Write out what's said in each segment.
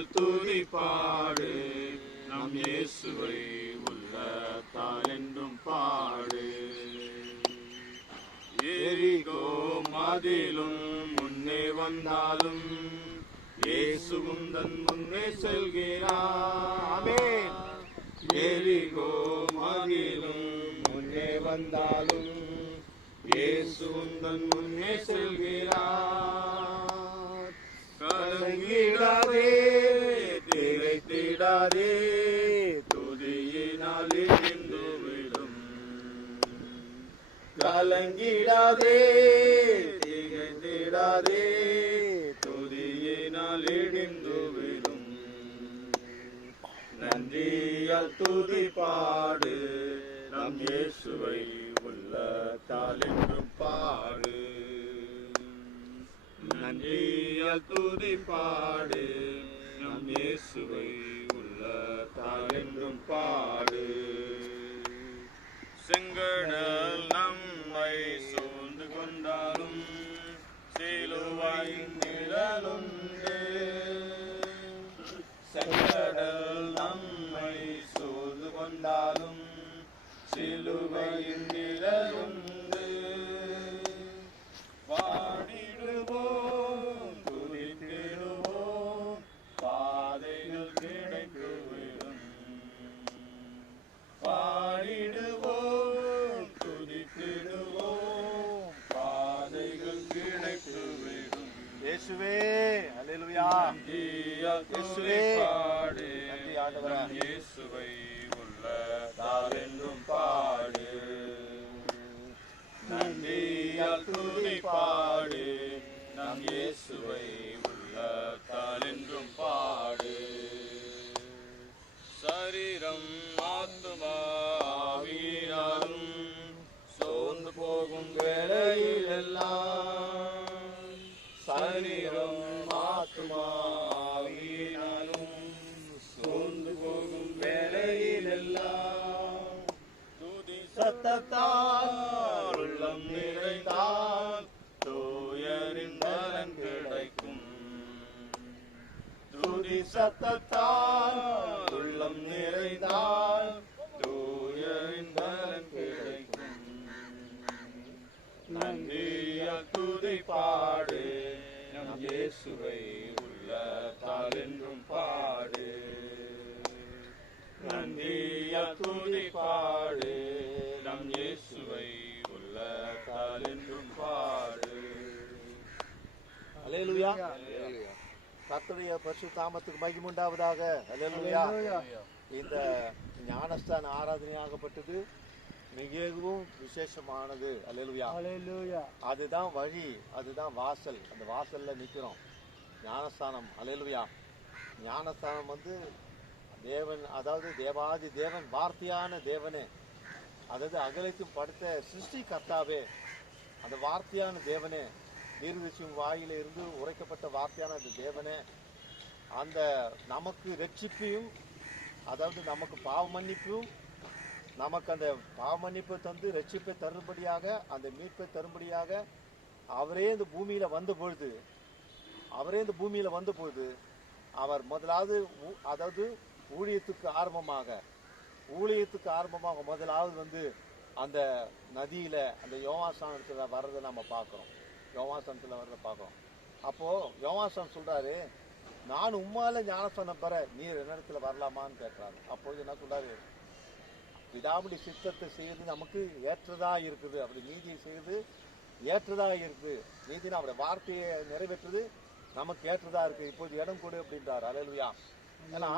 நன்றியால் துதிப்பாடு நம் இயேசுவை உள்ளத்தால் என்றும் பாடு. எரிகோ மதிலும் முன்னே வந்தாலும் இயேசுவும் தன் முன்னே செல்கிறார். எரிகோ மதிலும் முன்னே வந்தாலும் இயேசுவும் தன் முன்னே செல்கிறார். கலங்கிடாதே, திகைத்திடாதே, துதியினால் இடிந்து விடும். கலங்கிடாதே, திகைத்திடாதே, துதியினால் இடிந்து விடும். நன்றியால் துதிப்பாடு நம் இயேசுவை உள்ளத்தால் என்றும் பாடு. நன்றியால் துதிப்பாடு நம் இயேசுவை உள்ளத்தால் என்றும் பாடு. செங்கடல் நம்மை சூழ்ந்து கொண்டாலும் சிலுவையின் நிழலுண்டு. செங்கடல் நம்மை சூழ்ந்து கொண்டாலும் சிலுவையின் நிழலுண்டு. பாடிடுவோம், துதித்திடுவோம், பாதைகள் கிடைத்துவிடும். பாடிடுவோம், துதித்திடுவோம், பாதைகள் கிடைத்துவிடும். இயேசுவே, அல்லேலூயா. இயேசுவே பாடு, நன்றி ஆண்டவரே. இயேசுவை உள்ளத்தால் என்றும் பாடு. நன்றியால் துதிப்பாடு நம் இயேசுவை உள்ளத்தால் என்றும் பாடு. சரீரம் ஆத்துமா ஆவியினாலும் சோர்ந்து போகும் வேளையில் எல்லாம், சரீரம் ஆத்துமா ஆவியினாலும் சோர்ந்து போகும் வேளையில் எல்லாம், துதி சத்தத்தால் உள்ளம் நிறைந்தால் தூயரின் பலன் கிடைக்கும். துதி சத்தத்தால் உள்ளம் நிறைந்தால் தூயரின் பலன் கிடைக்கும். நன்றியால் துதிப்பாடு நம் இயேசுவை உள்ளத்தால் என்றும் பாடு. நன்றியால் துதிப்பாடு நம் இயேசுவை உள்ளத்தால் என்றும் பாடு. அல்லேலூயா. கர்த்தருடைய பரிசுத்த நாமத்துக்கு மகிமை உண்டாவதாக. அல்லேலூயா. இந்த ஞானஸ்தான ஆராதனையாகப்பட்டது மிகவும் விசேஷமானது. அல்லேலூயா. அதுதான் வழி, அதுதான் வாசல். அந்த வாசல்ல நிக்கிறோம். ஞானஸ்தானம். அல்லேலூயா. ஞானஸ்தானம் தேவன், அதாவது தேவாதி தேவன், வார்த்தையான தேவனே, அதாவது அகலத்தையும் படுத்த சிருஷ்டி கர்த்தாவே, அந்த வார்த்தையான தேவனே, தீர்க்கதரிசியின் வாயில இருந்து உரைக்கப்பட்ட வார்த்தையான அந்த தேவனே, அந்த நமக்கு ரட்சிப்பையும், அதாவது நமக்கு பாவ மன்னிப்பும், நமக்கு அந்த பாவ மன்னிப்பை தந்து ரட்சிப்பை தரும்படியாக, அந்த மீட்பை தரும்படியாக அவரே இந்த பூமியில வந்த பொழுது அவர் முதலாவது, அதாவது ஊழியத்துக்கு ஆரம்பமாக முதலாவது அந்த நதியில அந்த யோவாசானத்துல வர்றதை நம்ம பார்க்கிறோம். அப்போ யோவாசான் சொல்றாரு, நான் உம்மால ஞானஸ்தானம் பெற நீர் என்னிடத்துல வரலாமான்னு கேட்கிறாரு. அப்போது என்ன சொல்றாரு, பிதாவுடைய சித்தத்தை செய்வது நமக்கு ஏற்றதா இருக்குது, அப்படி நீதியை செய்வது ஏற்றதா இருக்குது, நீதினா அவருடைய வார்த்தையை நிறைவேற்றுறது நமக்கு ஏற்றதா இருக்கு, இப்போது இடம் கொடு அப்படின்றாரு. அல்லேலூயா. ஏன்னா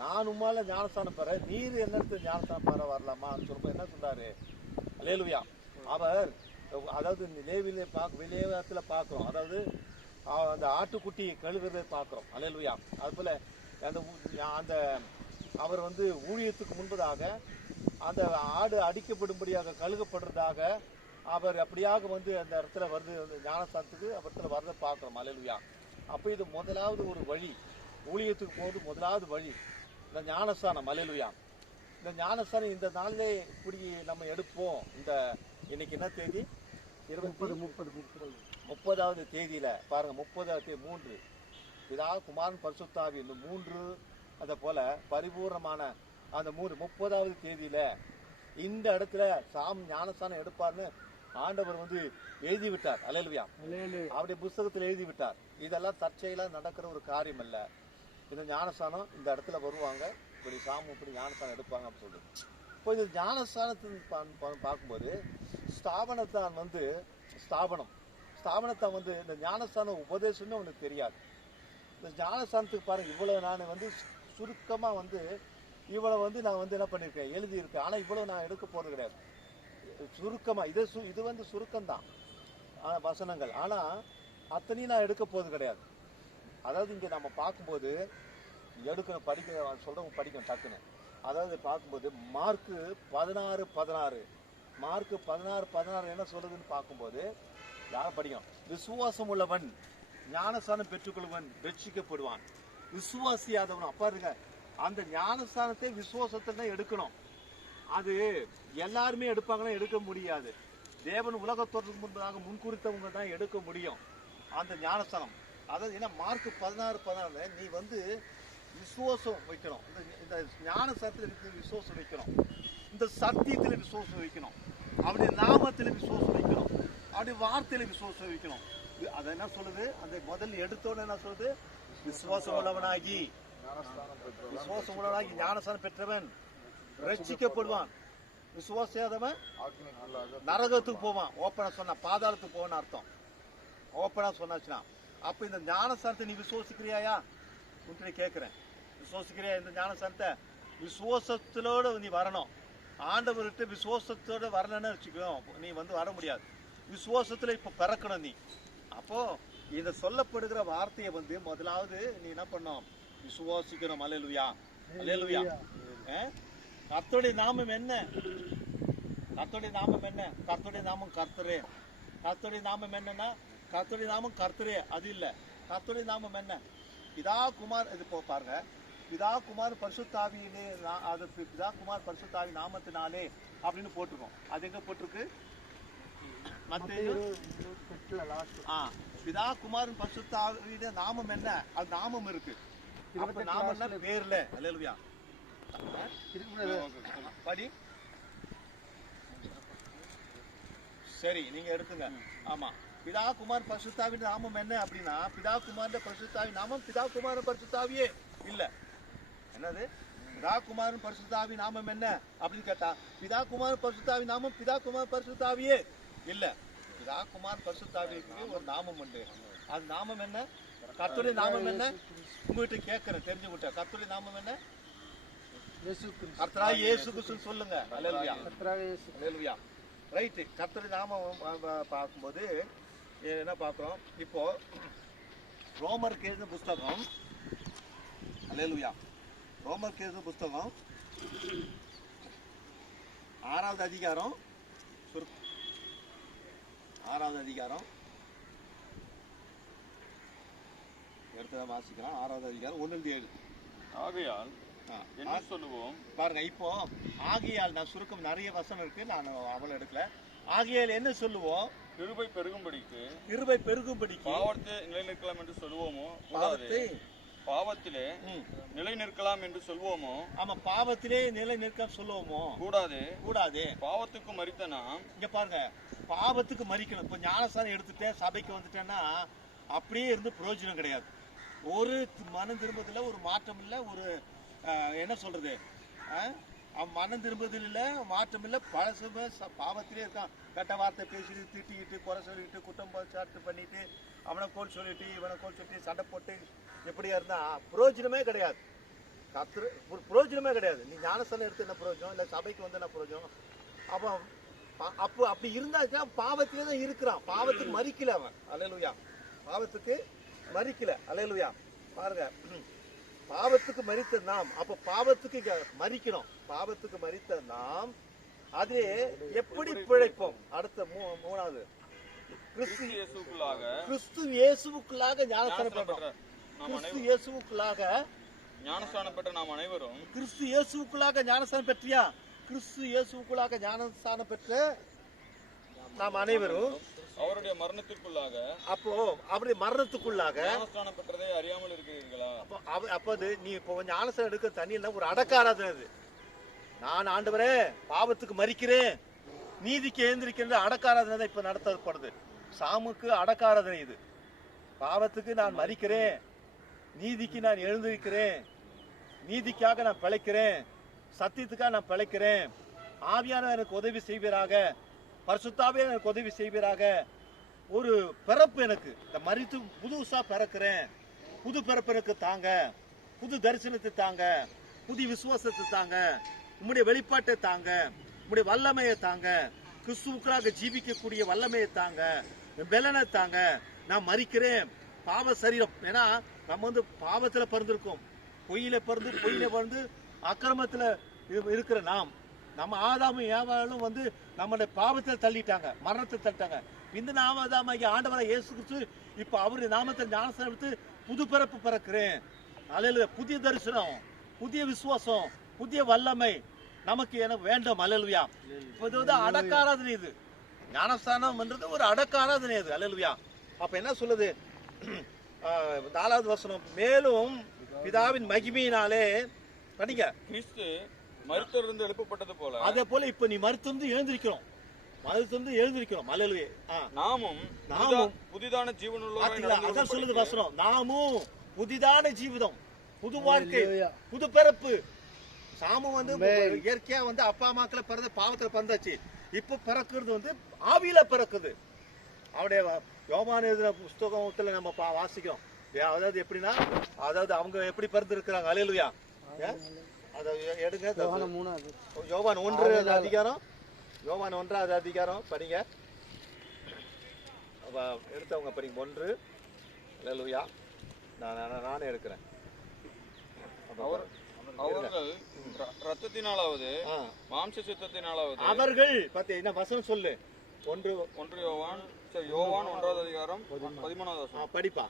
நான் உம்மால ஞானஸ்தானம் பெற நீர் என்னிடத்துல ஞானஸ்தானம் பெற வரலாமான்னு சொல்லும்போது என்ன சொல்றாரு, அல்லேலூயா, அவர், அதாவது விளையாட்டுல பார்க்கிறோம், அதாவது அந்த ஆட்டுக்குட்டி கழுகுறதை பார்க்கிறோம். அல்லேலூயா. அது போல அந்த அவர் ஊழியத்துக்கு முன்பதாக அந்த ஆடு அடிக்கப்படும்படியாக கழுகப்படுறதாக அவர் அப்படியாக அந்த இடத்துல ஞானஸ்தானத்துக்கு இடத்துல வரதை பார்க்கிறோம். அல்லேலூயா. அப்போ இது முதலாவது ஒரு வழி, ஊழியத்துக்கு போது முதலாவது வழி இந்த ஞானஸ்தானம். அல்லேலூயா. இந்த ஞானஸ்தானம் இந்த நாளிலே இப்படி நம்ம எடுப்போம். இன்னைக்கு என்ன தேதி? 30வது தேதியில பாருங்க, 30 3 பிதா குமாரன் பரிசுத்தாவி இந்த 3 அதை போல பரிபூர்ணமான அந்த 30வது தேதியில இந்த இடத்துல ஞானஸ்தானம் எடுப்பார்னு ஆண்டவர் வந்து எழுதி விட்டார். அல்லேலூயா. அவருடைய புஸ்தகத்தில் எழுதி விட்டார். இதெல்லாம் தற்செயலா நடக்கிற ஒரு காரியம் அல்ல. இந்த ஞானஸ்தானம் இந்த இடத்துல வருவாங்க, இப்படி இப்படி ஞானஸ்தானம் எடுப்பாங்க அப்படின்னு சொல்லுது. இப்போ இந்த ஞானஸ்தானத்தின் பார்க்கும்போது ஸ்தாபனத்தான் வந்து ஸ்தாபனத்தை வந்து இந்த ஞானஸ்தானம் உபதேசம்னு அவனுக்கு தெரியாது. இந்த ஞானஸ்தானத்துக்கு பாருங்க, இவ்வளவு நான் வந்து சுருக்கமா வந்து இவ்வளவு வந்து நான் வந்து என்ன பண்ணியிருக்கேன், எழுதியிருக்கேன். ஆனா இவ்வளவு நான் எடுக்க போறது கிடையாது. சுருக்கமா இது வந்து சுருக்கம்தான் வசனங்கள். ஆனா அத்தனையும் நான் எடுக்க போறது கிடையாது. அதாவது இங்க நம்ம பார்க்கும்போது எடுக்கணும், சொல்றவங்க படிக்கணும் டக்குன்னு. அதாவது பார்க்கும்போது மார்க்கு 16:16 என்ன சொல்றதுன்னு பார்க்கும்போது யாரும் படிக்கணும். விசுவாசம் உள்ளவன் ஞானஸ்தானம் பெற்றுக்கொள்வன் ரட்சிக்கப்படுவான், விசுவாசியாதவன். அப்பா இருக்க அந்த ஞானஸ்தானத்தை விசுவாசத்தை எடுக்கணும். அது எல்லாருமே எடுப்பாங்கன்னா எடுக்க முடியாது. தேவன் உலகத்தோற்றத்துக்கு முன்பதாக முன்குறித்தவங்க தான் எடுக்க முடியும் அந்த ஞானஸ்தானம். அதாவது என்ன, மார்க் 16:16 நீ வந்து விசுவாசம் வைக்கணும். இந்த ஞானஸ்தானத்தில் விசுவாசம் வைக்கணும், இந்த சத்தியத்தில் விசுவாசம் வைக்கணும், அவருடைய நாமத்தில் விசுவாசம் வைக்கணும், அவருடைய வார்த்தையில விசுவாசம் வைக்கணும். அது என்ன சொல்லுது, அந்த முதல் எடுத்தோன்னு என்ன சொல்லுது, விசுவாசம் உள்ளவனாகி ஞானஸ்தானம் பெற்றவன் ரட்சிக்கப்படுவான், விசுவாசியாதவன் நரகத்துக்கு போவான். ஓப்பனா சொன்ன பாதாளத்துக்கு போவான்னு அர்த்தம். ஓப்பனா சொன்னாச்சுன்னா அப்ப இந்த ஞானஸ்தானத்தை நீ விசுவாசிக்கிறியா உன்னை கேட்கிறேன். விசுவாசிக்கிறியா இந்த ஞானஸ்தானத்தை? விசுவாசத்தோட நீ வரணும். ஆண்டவர்கிட்ட விசுவாசத்தோட வரலன்னு வச்சுக்கோ, நீ வந்து வர முடியாது. விசுவாசத்துல இப்ப பிறக்கணும் நீ. அப்போ இந்த சொல்லப்படுகிற வார்த்தையை வந்து முதலாவது நீ என்ன பண்ணணும், விசுவாசிக்கணும். அல்லேலூயா, அல்லேலூயா. கர்த்தருடைய நாமம் என்ன? கர்த்தருடைய நாமம் என்ன? கர்த்தருடைய நாமம் கர்த்தரே. கர்த்தருடைய நாமம் என்னன்னா, கர்த்தருடைய நாமம் கர்த்தரே அது இல்ல. கர்த்தருடைய நாமம் என்ன? பிதா குமார். இது பாருங்க, பிதா குமார் பரிசுத்தாவியிலே, அது பிதா குமார் பரிசுத்தாவி நாமத்தினாலே அப்படின்னு போட்டிருக்கோம். அது எங்க போட்டிருக்கு? பிதா குமாரன் பரிசுத்தாவியிலே நாமம் என்ன? அது நாமம் இருக்கு. நாமம் என்ன? பேர்ல. அல்லேலூயா. படி. சரி, நீங்க எடுத்துங்க. ஆமா, பிதா குமார் பரிசுத்தாவின் நாமம் என்ன அப்படின்னா, பிதா குமார பரிசுத்தாவி நாமம் பிதா குமார பரிசுத்தாவியே இல்ல. என்னது? பிதா குமாரன் பரிசுத்தாவி நாமம் என்ன அப்படின்னு கேட்டா, பிதா குமார் பரிசுத்தாவி நாமம் பிதா குமார் பரிசுத்தாவியே இல்ல. பிதா குமார் பரிசுத்தாவிக்கு ஒரு நாமம் உண்டு. அது நாமம் என்ன? கர்த்தருடைய நாமம் என்ன? உங்ககிட்ட கேட்கிறேன், தெரிஞ்சுக்கிட்ட. கர்த்தருடைய நாமம் என்ன? கர்த்தராகிய இயேசு கிறிஸ்து சொல்லுங்க. அல்லேலூயா, அல்லேலூயா. ரைட். கர்த்தருடைய நாமம் பார்க்கும்போது என்ன பார்க்கிறோம்? இப்போ ரோமருக்கு எழுதின புஸ்தகம், அல்லேலூயா, ரோமருக்கு எழுதின புஸ்தகம் 6வது அதிகாரம், 6வது அதிகாரம் எடுத்து வாசிக்கலாம். 6வது அதிகாரம் 1-7. ஆகையால் என்ன சொல்லுவோம் பாருங்க. இப்போ ஆகையால் நான் சுருக்கம் நிறைய வசனம் இருக்கு, நான் அவளை எடுக்கல. ஆகையால் என்ன சொல்லுவோம்? கிருபை பெருகும்படிக்கு பாவத்தை நிலைநிற்கலாம் என்று சொல்லுவோமோ? பாவத்திலே நிலை நிற்கலாம் என்று சொல்வோமோ? ஆமா, பாவத்திலே நிலை நிற்க சொல்லுவோமோ? கூடாது. பாவத்துக்கு மரித்த நாம், இங்க பாருங்க, பாவத்துக்கு மரிக்கணும். இப்ப ஞானஸ்தானம் எடுத்துட்டேன், சபைக்கு வந்துட்டேன்னா அப்படியே இருந்து பிரயோஜனம் கிடையாது. ஒரு மனம் திரும்புதில்ல, ஒரு மாற்றம் இல்ல, ஒரு என்ன சொல்றது, மனம் திரும்புதில் இல்ல, மாற்றம் இல்ல, பழசுமே பாவத்திலே இருக்கான். கெட்ட வார்த்தை பேசிட்டு, திட்டிக்கிட்டு, குறை சொல்லிட்டு, குற்றம் சாட்டு பண்ணிட்டு, அவனை கோல் சொல்லிட்டு, இவனை கோல் சொல்லிட்டு, சண்டை போட்டு எப்படியா இருந்தா பிரயோஜனமே கிடையாது. பிரயோஜனமே கிடையாது. நீ ஞானஸ்தானம் எடுத்து என்ன பிரயோஜனம்? இல்ல சபைக்கு வந்து என்ன பிரயோஜனம்? அப்போ அப்படி இருந்தா பாவத்திலே தான் இருக்கிறான். பாவத்துக்கு மறிக்கல அவன். அல்லேலூயா. பாவத்துக்கு மறிக்கல. அல்லேலூயா. பாருங்க, பாவத்துக்கு மரித்த நாம், அப்ப பாவத்துக்கு மறிக்கணும். பாவத்துக்கு மரித்த நாம் அதே எப்படி பிழைப்போம்? அடுத்த 3வது, கிறிஸ்து இயேசுவுக்குள்ளாக ஞானஸ்தானம் பெற்றோம். கிறிஸ்து இயேசுவுக்குள்ளாக ஞானஸ்தானம் பெற்ற நாம் அனைவரும். கிறிஸ்து இயேசுவுக்குள்ளாக ஞானஸ்தானம் பெற்றியா? கிறிஸ்து இயேசுவுக்குள்ளாக ஞானஸ்தானம் பெற்ற நாம் அனைவரும் அவருடைய மரணத்திற்குள்ளாக அப்போ அவருடைய மரணத்துக்குள்ளாக ஞானஸ்நானம் பெற்றதை அறியாமல் இருக்கிறீர்களா? அப்போ அது நீ இப்போ ஞானஸ்நானம் எடுக்க தண்ணியில் ஒரு அடக்காராதனை அது. நான் ஆண்டவரே பாவத்துக்கு மரிக்கிறேன், நீதிக்கு எழுந்திருக்கின்ற அடக்காராதனை தான் இப்ப நடத்தப்படுது. சாமுக்கு அடக்காராதனை இது. பாவத்துக்கு நான் மரிக்கிறேன், நீதிக்கு நான் எழுந்திருக்கிறேன், நீதிக்காக நான் பிழைக்கிறேன், சத்தியத்துக்காக நான் பிழைக்கிறேன், ஆவியானவர் எனக்கு உதவி செய்வீராக, பரிசுத்தாவியானவர் எனக்கு உதவி செய்வீராக. ஒரு பிறப்பு எனக்கு இந்த மரித்து புதுசா பிறக்கிறேன், புது பிறப்பு எனக்கு தாங்க, புது தரிசனத்தை தாங்க, புதிய விசுவாசத்தை தாங்க, உம்முடைய வெளிப்பாட்டை தாங்க, உம்முடைய வல்லமையை தாங்க, கிறிஸ்துவுக்காக ஜீவிக்கக்கூடிய வல்லமையை தாங்க, பலனை தாங்க. நான் மரிக்கிறேன் பாவ சரீரம். ஏன்னா நம்ம வந்து பாவத்துல பிறந்திருக்கோம், பொய்யில பிறந்து அக்கிரமத்துல இருக்கிற நம்ம ஆதாமும் ஏவாளும் வந்து நம்மளுடைய பாவத்தில் தள்ளிட்டாங்க, மரணத்தை தள்ளிட்டாங்க. இந்த நாமதாமாகிய ஆண்டவராகிய இயேசு கிறிஸ்து இப்ப அவருடைய நாமத்தை ஞானஸ்நானம் எடுத்து புது பிறப்பு பிறக்கிறேன். அல்லேலூயா. புதிய தரிசனம், புதிய விசுவாசம், புதிய வல்லமை நமக்கு எனக்கு வேண்டும். அல்லேலூயா. இப்ப இது வந்து அடக்காராதனை. இது ஞானஸ்நானம் பண்றது ஒரு அடக்காராதனை அது. அல்லேலூயா. அப்ப என்ன சொல்லுது 4வது வசனம், மேலும் பிதாவின் மகிமையினாலே படிங்க, கிறிஸ்து மரித்தோரிலிருந்து எழுப்பப்பட்டது போல அதே போல இப்ப நீ மரித்திருந்து எழுந்திருக்கிறோம். அல்லேலூயா. நாமும் புதிதான ஜீவனுள்ள அதான் சொல்லுது வசனம். நாமும் புதிதான ஜீவிதம், புது வாழ்க்கை, புது பிறப்பு. சாமு வந்து இயற்கையா வந்து அப்பா அம்மாக்களை பிறந்த பாவத்துல பிறந்தாச்சு. இப்ப பிறக்கிறது வந்து ஆவியில பிறக்குது. அவருடைய யோவான் எழுதின புஸ்தகத்துல நம்ம வாசிக்கிறோம். அதாவது எப்படின்னா, அதாவது அவங்க எப்படி பிறந்து இருக்கிறாங்க. அல்லேலூயா. அதை எடுங்க. யோவான் 1 அதிகாரம், யோவான் 1வது அதிகாரம் படிங்க. எடுத்தவங்க படிங்க 1. அல்லேலூயா. நானே எடுக்கிறேன். அவர்கள் ரத்தத்தினாலாவது மாம்ச சித்தத்தினாலாவது அவர்கள் பத்தி என்ன வசனம் சொல்லு. 1 யோவான் 1வது அதிகாரம் 13வது வசனம் படிப்பா.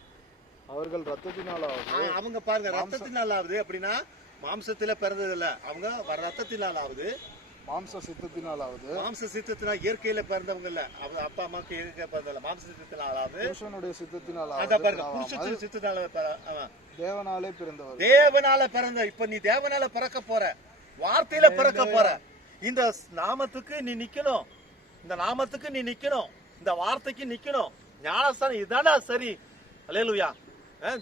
அவர்கள் ரத்தத்தினாலாவது, அவங்க பாருங்க, ரத்தத்தினாலாவது அப்படின்னா மாம்சத்துல பிறந்தது இல்ல, அவங்க ரத்தத்தினாலாவது, மாம்ச சித்தத்தினாலாவது, மாம்ச சித்தத்தினா இயற்கையில பிறந்தவங்க இல்ல, அவங்க அப்பா அம்மாக்கு இயற்கை பிறந்தல, மாம்ச சித்தத்தினாலாவது, புருஷனுடைய சித்தத்தினாலாவது, அத பாருங்க, புருஷத்தின் சித்தத்தினால தேவனாலே பிறந்தவர், தேவனால பிறந்த. இப்ப நீ தேவனால பிறக்க போற, வார்த்தையில பிறக்க போற. இந்த நாமத்துக்கு நீ நிக்கணும், இந்த நாமத்துக்கு நீ நிக்கணும், இந்த வார்த்தைக்கு நிக்கணும். ஞானஸ்தானம் இதானா சரி. அல்லேலூயா.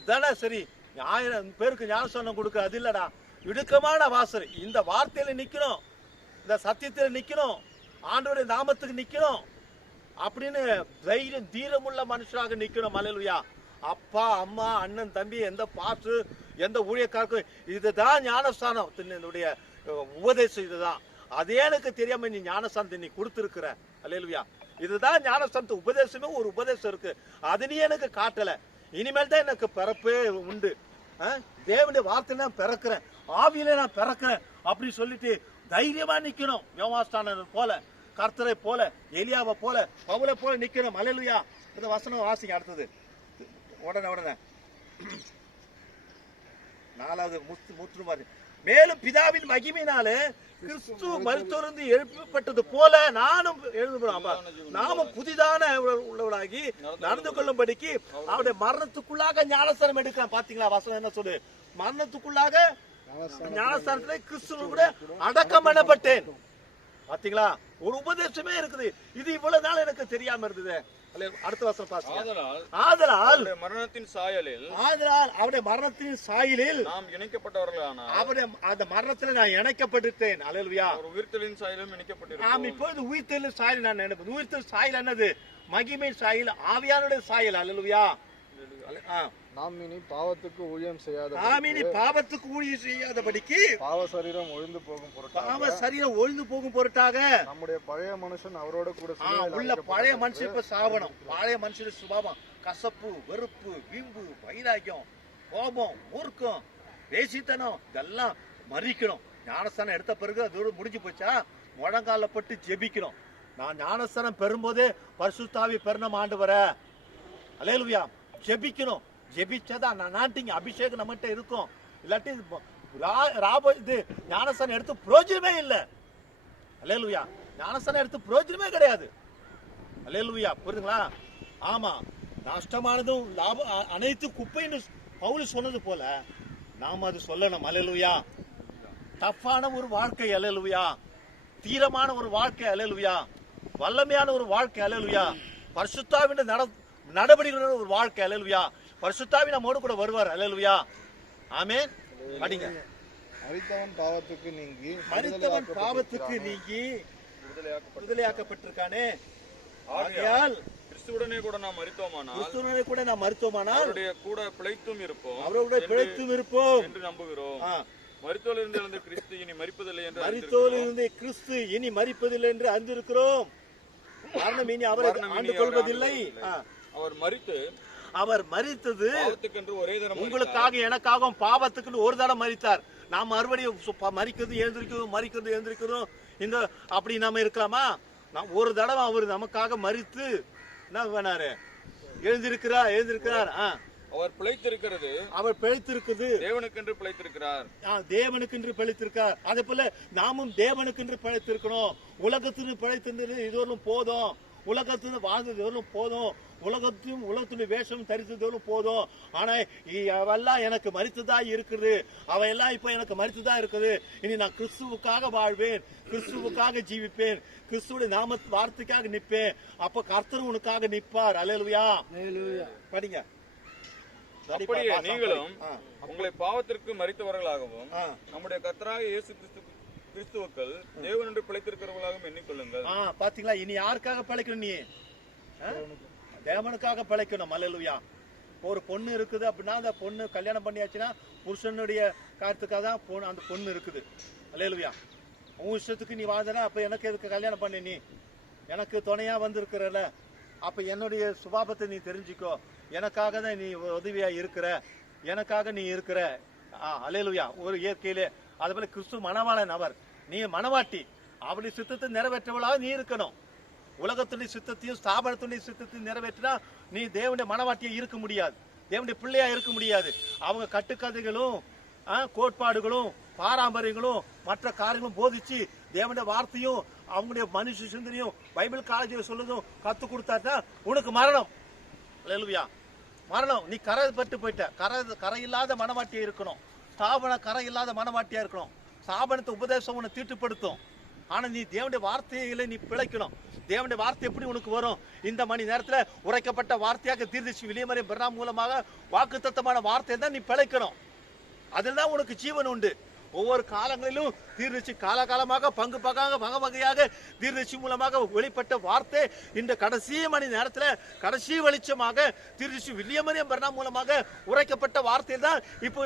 தானே சரி. 1000 பேருக்கு ஞானஸ்தானம் கொடுக்க அது இல்லடா, இடுக்கமான வாசல். இந்த வார்த்தையில நிக்கணும், இந்த சத்தியத்துல நிக்கணும், ஆண்டவருடைய நாமத்துக்கு நிக்கணும் அப்படின்னு தைரியம் தீரமுள்ள மனுஷராக நிக்கணும். அல்லேலூயா. அப்பா அம்மா அண்ணன் தம்பி எந்த பாஸ்டர் எந்த ஊழியக்காரருக்கும் இதுதான் ஞானஸ்தானத்தினுடைய உபதேசம். இதுதான். அதே எனக்கு தெரியாம நீ ஞானஸ்தானத்தை நீ கொடுத்திருக்கிற. அல்லேலூயா. இதுதான் ஞானஸ்தானத்து உபதேசமே. ஒரு உபதேசம் இருக்கு, அது நீ எனக்கு காட்டல. இனிமேல் தான் எனக்கு பிறப்பே உண்டு. தேவனுடைய வார்த்தையில நான் பிறக்கிறேன், ஆவியில நான் பிறக்கிறேன் அப்படின்னு சொல்லிட்டு தைரியமா நிக்கணும். யோவாஸ்தானர் போல, கர்த்தரை போல, எலியாவை போல, பவுலை போல நிக்கணும். அல்லேலூயா. இந்த வசனம் வாசிங்க. அடுத்தது உடனே 4வது முற்று மாதிரி, மேலும் பிதாவின் மகிமையினாலே கிறிஸ்து மரித்தோரிலிருந்து எழுப்பப்பட்டது போல நாமும் புதிதான உள்ளவர்களாகி நடந்து கொள்ளும்படிக்கு அவருடைய மரணத்துக்குள்ளாக ஞானஸ்தானம் எடுக்கலாம். பாத்தீங்களா வசனம் என்ன சொல்லு? மரணத்துக்குள்ளாக ஞானஸ்தானத்துல கிறிஸ்து கூட அடக்கம் பண்ணப்பட்டேன். பாத்தீங்களா? ஒரு உபதேசமே இருக்குது. இது இவ்வளவு நாள் எனக்கு தெரியாம இருந்தது. அடுத்த வசனம் பாருங்க. ஆதலால் மரணத்தின் சாயலில், அவருடைய மரணத்தின் சாயலில் நாம் இணைக்கப்பட்டவர்களான அவருடைய அந்த மரணத்துல நான் இணைக்கப்பட்டுட்டேன். அல்லேலூயா. ஒரு உயிர்த்தெழுதலின் சாயலும் இணைக்கப்பட்டிருக்கிறோம். நாம் இப்பொழுது உயிர்த்தெழுதலின் சாயல் நான் நினைப்பது. உயிர்த்தெழுதல் சாயல் என்னது? மகிமை சாயல், ஆவியானுடைய சாயல். அல்லேலூயா. நாம் இனி பாவத்துக்கு ஊழியம் செய்யாதபடிக்கு பாவ சரீரம் ஒழிந்து போகும் பொருட்டாக நம்முடைய பழைய மனுஷன் அவரோட கூட உள்ள பழைய மனுஷன் இப்ப சாவணும். பழைய மனுஷனுடைய சுபாவம், கசப்பு, வெறுப்பு, வீம்பு, வைராக்கியம், கோபம், மூர்க்கம், வேசித்தனம் இதெல்லாம் மறிக்கணும். ஞானஸ்தானம் எடுத்த பிறகு அதோடு முடிஞ்சு போச்சா? முழங்கால பட்டு ஜெபிக்கணும். நான் ஞானஸ்தானம் பெறும்போதே பரிசுத்தாவி பெறணும் ஆண்டவர. அல்லேலூயா. ஜெபிக்கணும். ஜெபிச்சாதான் நாட்டிங்க அபிஷேகம் நம்மகிட்ட இருக்கும். இல்லாட்டி இது ஞானஸ்தானம் எடுத்து பிரயோஜனமே இல்லை. அல்லேலூயா. ஞானஸ்தானம் எடுத்து பிரயோஜனமே கிடையாது. அல்லேலூயா, புரியுதுங்களா? ஆமா, நஷ்டமானதும் லாபம் அனைத்து குப்பைன்னு பவுல் சொன்னது போல நாம் அது சொல்லணும். அல்லேலூயா. டஃப்பான ஒரு வாழ்க்கை, அல்லேலூயா. தீரமான ஒரு வாழ்க்கை, அல்லேலூயா. வல்லமையான ஒரு வாழ்க்கை, அல்லேலூயா. பரிசுத்தாவின் நடவடிக்கைகள் ஒரு வாழ்க்கை, அல்லேலூயா. பரிசுத்தாவி நம்மோடு கூட வருவார், அல்லேலூயா. ஆமென். படிங்க. மரித்தவன் பாவத்துக்கு நீங்கி விடுதலையாக்கப்பட்டிருக்கானே, ஆகையால் கிறிஸ்துவுடனே கூட நாம் மரித்தோமானால் அவருடைய கூட பிழைத்தும் இருப்போம் என்று நம்புகிறோம். மரித்தோரிலிருந்து எழுந்த கிறிஸ்து இனி மரிப்பதில்லை என்று அறிந்திருக்கிறோம். காரணம் இனி அவரை ஆண்டு கொள்வதில்லை. அவர் மரித்தது ஒரே தரம் உங்களுக்காக எனக்காகவும் பாவத்துக்கு ஒரு தடவை மரித்தார். நாம் மறுபடியும் மரிக்கிறது எழுந்திருக்கிறதும் இந்த அப்படி நாம இருக்கலாமா? ஒரு தடவை அவர் நமக்காக மரித்து என்ன வேணாரு எழுந்திருக்கிறார். அவர் பிழைத்திருக்கிறது தேவனுக்கென்று பிழைத்திருக்கிறார். அதே போல நாமும் தேவனுக்கென்று பிழைத்திருக்கணும். உலகத்திற்கு பிழைத்திருந்தது இதுவரையும் போதும். உலகத்துல வாழ்ந்தது போதும். உலகத்துடைய வேஷம் தரித்தது போதும். ஆனா அவெல்லாம் எனக்கு மரித்ததா இருக்குது. அவையெல்லாம் இப்ப எனக்கு மரித்ததா இருக்குது. இனி நான் கிறிஸ்துவுக்காக வாழ்வேன், கிறிஸ்துவுக்காக ஜீவிப்பேன், கிறிஸ்துவோட நாம வார்த்தைக்காக நிற்பேன். அப்ப கர்த்தர் உனக்காக நிற்பார். அல்லேலூயா. படிங்க. அப்படியே நீங்களும் உங்களை பாவத்திற்கு மரித்தவர்களாகவும் நம்முடைய கர்த்தராகிய இயேசு கிறிஸ்துவுக்குள் தேவன் என்று பிழைத்திருக்கிறவர்களாகவும் எண்ணிக்கொள்ளுங்கள். பாத்தீங்களா? இனி யாருக்காக பிழைக்கணும்? நீ தேவனுக்காக பிழைக்கணும். அல்லேலூயா. ஒரு பொண்ணு இருக்குது அப்படின்னா அந்த பொண்ணு கல்யாணம் பண்ணியாச்சுன்னா புருஷனுடைய காரியத்துக்காக தான் அந்த பொண்ணு இருக்குது. அல்லேலூயா. உன் இஷ்டத்துக்கு நீ வாழ்ந்தனா அப்ப எனக்கு எதுக்கு கல்யாணம் பண்ணி? நீ எனக்கு துணையா வந்திருக்கிறல, அப்ப என்னுடைய சுபாவத்தை நீ தெரிஞ்சுக்கோ. எனக்காக தான் நீ உதவியா இருக்கிற, எனக்காக நீ இருக்கிற. அல்லேலூயா. ஒரு இயற்கையிலே அது போல கிறிஸ்து மணவாளன், அவர் நீ மணவாட்டி. அவருடைய சித்தத்தை நிறைவேற்றவளாக நீ இருக்கணும். உலகத்துடைய சித்தத்தையும் ஸ்தாபனத்துடைய சித்தத்தையும் நிறைவேற்றினா நீ தேவனுடைய மனவாட்டியா இருக்க முடியாது, தேவனுடைய பிள்ளையா இருக்க முடியாது. அவங்க கட்டுக்கதைகளும் கோட்பாடுகளும் பாரம்பரியங்களும் மற்ற காரியங்களும் போதிச்சு தேவனுடைய வார்த்தையும் அவங்களுடைய மனுஷ சிந்தனையும் பைபிள் காலேஜில் சொல்றதும் கத்து கொடுத்தா உனக்கு மரணம். அல்லேலூயா. மரணம். நீ கரை பட்டு போயிட்ட. கரை இல்லாத மனவாட்டியா இருக்கணும். ஸ்தாபன கரை இல்லாத மனவாட்டியா இருக்கணும். ஸ்தாபனத்தை உபதேசம் உன்னை தீட்டுப்படுத்தும். ஆனா நீ தேவனுடைய வார்த்தைகளை நீ பிழைக்கணும். தேவனுடைய வார்த்தை எப்படி உனக்கு வரும்? இந்த மணி நேரத்துல உரைக்கப்பட்ட வார்த்தையாக தீர்க்கதரிசி வில்லியம் பெர்னாம் மூலமாக வாக்குத்தத்தமான வார்த்தை தான் நீ பிழைக்கணும். அதுதான் உனக்கு ஜீவன் உண்டு. ஒவ்வொரு காலங்களிலும் தீர்க்கதரிசி காலகாலமாக பங்கு வகையாக தீர்க்கதரிசி மூலமாக வெளிப்பட்ட வார்த்தை இந்த கடைசி மணி நேரத்துல கடைசி வெளிச்சமாக தீர்க்கதரிசி வில்லியம் பெர்னாம் மூலமாக உரைக்கப்பட்ட வார்த்தை தான் இப்போ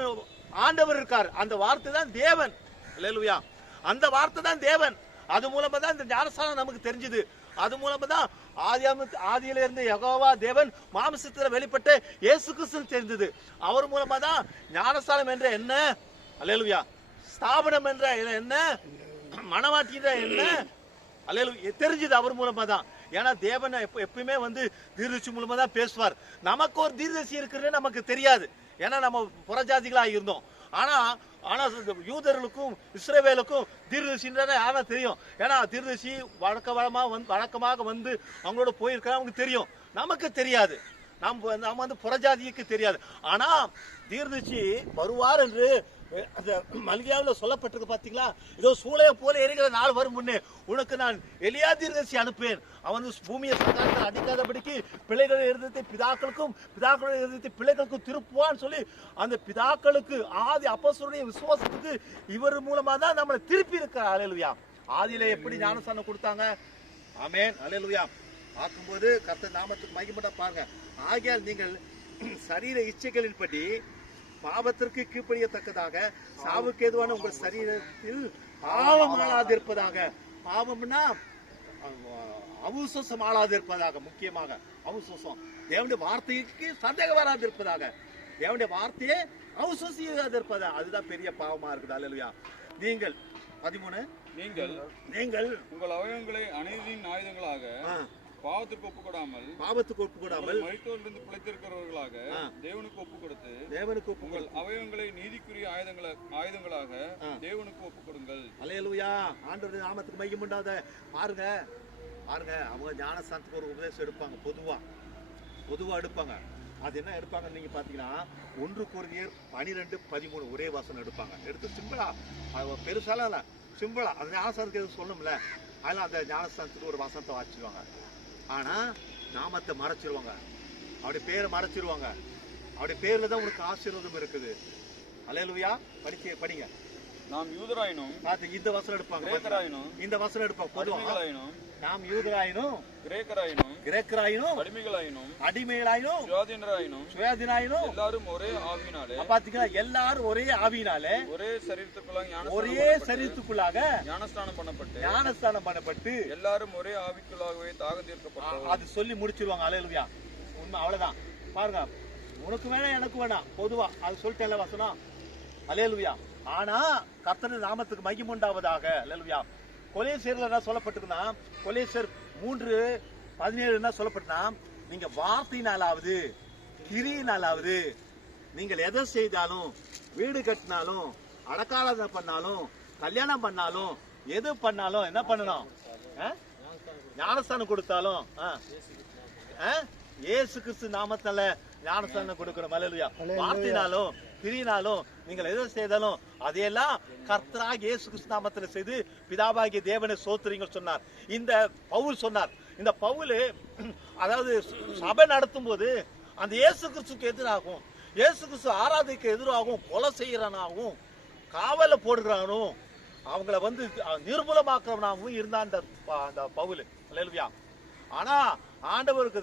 ஆண்டவர் இருக்கார். அந்த வார்த்தை தான் தேவன். அல்லேலூயா. அந்த வார்த்தை தான் தேவன். அது மூலமா தான் இந்த ஞானஸ்நானம் நமக்கு தெரிஞ்சது. அது மூலமா தான் ஆதியில இருந்து யெகோவா தேவன் மாம்சத்துல வெளிப்பட்ட இயேசு கிறிஸ்து தெரிஞ்சது. அவர் மூலமா தான் ஞானஸ்நானம் என்ற என்ன, அல்லேலூயா, ஸ்தாபனம் என்ற என்ன, மனவாட்டி என்ன, அல்லேலூயா தெரிஞ்சது அவர் மூலமா தான். ஏன்னா தேவன் எப்பயுமே தீர்க்கதரிசி மூலமா தான் பேசுவார். நமக்கு ஒரு தீர்க்கதரிசி இருக்கிறது நமக்கு தெரியாது. ஏன்னா நம்ம புறஜாதிகளா இருந்தோம். ஆனா யூதர்களுக்கும் இஸ்ரவேலுக்கும் தீர்க்கதரிசின்றத யாரா தெரியும். ஏன்னா தீர்க்கதரிசி வழக்கமாக அவங்களோட போயிருக்க அவங்களுக்கு தெரியும். நமக்கு தெரியாது. நம்ம புறஜாதிக்கு தெரியாது. ஆனா தீர்க்கதரிசி வருவார் என்று மல்கியாவில் சொல்லப்பட்டிருக்கு. பாத்தீங்களா? இதோ சூளைய போல எரிகிற நாள் வரும் முன்னே உனக்கு நான் எலியா தீர்க்கதரிசி அனுப்பேன். அவன் பூமியை சங்காரத்தில் அடிக்காதபடிக்கு பிள்ளைகளுடைய இருதயத்தை பிதாக்களுக்கும் பிதாக்களுடைய இருதயத்தை பிள்ளைகளுக்கும் திருப்புவான்னு சொல்லி அந்த பிதாக்களுக்கு ஆதி அப்போஸ்தலருடைய விசுவாசத்துக்கு இவர் மூலமா தான் நம்மளை திருப்பி இருக்கிறார். அல்லேலூயா. ஆதியில எப்படி ஞானஸ்நானம் கொடுத்தாங்க? ஆமென். அல்லேலூயா. பார்க்கும்போது கர்த்தர் நாமத்துக்கு மகிமை பாருங்க. ஆகையால் நீங்கள் சரீர இச்சைகளின்படி பாவத்திற்கு கீழ்ப்படியத்தக்கதாக சாவுக்கு ஏதுவான உங்கள் சரீரத்தில் பாவம் ஆளாதிருப்பதாக. பாவம்னா அவிசுவாசம் ஆளாதிருப்பதாக. முக்கியமாக அவிசுவாசம். தேவனுடைய வார்த்தைக்கு சந்தேகம் வராதிருப்பதாக. தேவனுடைய வார்த்தையே அவிசுவாசியாதிருப்பதா. அதுதான் பெரிய பாவமா இருக்குது. அல்லேலூயா. நீங்கள் 13 நீங்கள் உங்கள் அவயவங்களை அநீதியின் ஆயுதங்களாக பாவத்துக்கு ஒப்புக்கொடாமல் மரித்தோரிலிருந்து பிழைத்திருக்கிறவர்களாக தேவனுக்கு ஒப்பு உங்கள் அவயவங்களை நீதிக்குரிய ஆயுதங்களாக தேவனுக்கு ஒப்பு கொடுங்கள். அல்லேலூயா. ஆண்டவருடைய நாமத்துக்கு மகிமை உண்டாத. பாருங்க, பாருங்க, அவங்க ஞானஸ்தானத்துக்கு ஒரு உபதேசம் எடுப்பாங்க, பொதுவா எடுப்பாங்க. அது என்ன எடுப்பாங்க நீங்க பாத்தீங்கன்னா 1 கொரிந்தியர் 12:13 ஒரே வசனம் எடுப்பாங்க. எடுத்து சிம்பிளா, அது பெருசாலாம் இல்ல, சிம்பிளா அது ஞானஸ்தானத்துக்கு எதுவும் சொல்லணும்ல, அதெல்லாம் அந்த ஞானஸ்தானத்துக்கு ஒரு வசனத்தை வாசிச்சுவாங்க. ஆனா நாமத்தை மறைச்சிருவாங்க, அவருடைய பேரை மறைச்சிருவாங்க. அவருடைய பேர்ல தான் உனக்கு ஆசீர்வாதம் இருக்குது. அல்லேலூயா. படிங்க. நாம் யூதராயினும் இந்த வசனம் எடுப்பாங்க, கிரேக்கராயினும் இந்த வசனம் எடுப்பாங்க. பொதுவா அடிமைகளாயினும் நாம் யூதராயினும் கிரேக்கராயினும் அடிமைகளாயினும் சுயாதீனராயினும் எல்லாரும் ஒரே ஆவியினாலே, பாத்தீங்களா, எல்லாரும் ஒரே ஆவியினாலே ஒரே சரீரத்துக்குள்ளாக ஞானஸ்தானம் பண்ணப்பட்டு எல்லாரும் ஒரே ஆவிக்குள்ளாகவே தாகம் தீர்க்கப்பட்டோம். அது சொல்லி முடிச்சிருவாங்க. அல்லேலூயா. உண்மை, அவ்வளவுதான். பாருங்க, உனக்கு வேணாம் எனக்கு வேணாம், பொதுவா அது சொல்லிட்டேன்ல வசனம். அல்லேலூயா. ஆனா கர்த்தருடைய நாமத்துக்கு மகிமை உண்டாவதாக. அல்லேலூயா. கொலேசியர்ல என்ன சொல்லப்பட்டிருக்குன்னா, கொலேசியர் 3:17 என்ன சொல்லப்பட்டிருக்குன்னா, நீங்க வார்த்தையினாலாவது கிரியினாலாவது நீங்கள் எதை செய்தாலும், வீடு கட்டினாலும், அடக்காலம் பண்ணாலும், கல்யாணம் பண்ணாலும், எது பண்ணாலும் என்ன பண்ணணும்? ஞானஸ்தானம் கொடுத்தாலும் இயேசு கிறிஸ்து நாமத்தால ஞானஸ்தானம் கொடுக்கணும். அல்லேலூயா. வார்த்தையினாலும் கிரியினாலும் நீங்கள் எதை செய்தாலும் அதையெல்லாம் கர்த்தராகிய இயேசு கிறிஸ்து நாமத்தில் செய்து பிதாவாகிய தேவனை சோத்திரீங்க சொன்னார். இந்த பவுல் சொன்னார். இந்த பவுல் அதாவது சபை நடத்தும் போது அந்த இயேசு கிறிஸ்துக்கு எதிராகும், இயேசு கிறிஸ்து ஆராதிக்க எதிராகவும், கொலை செய்யறனாகவும், காவல போடுறானும், அவங்கள வந்து நிர்மூலமாக்குறவனாகவும் இருந்தான் அந்த பவுல். அல்லேலூயா. ஆனா ஆண்டவருக்கு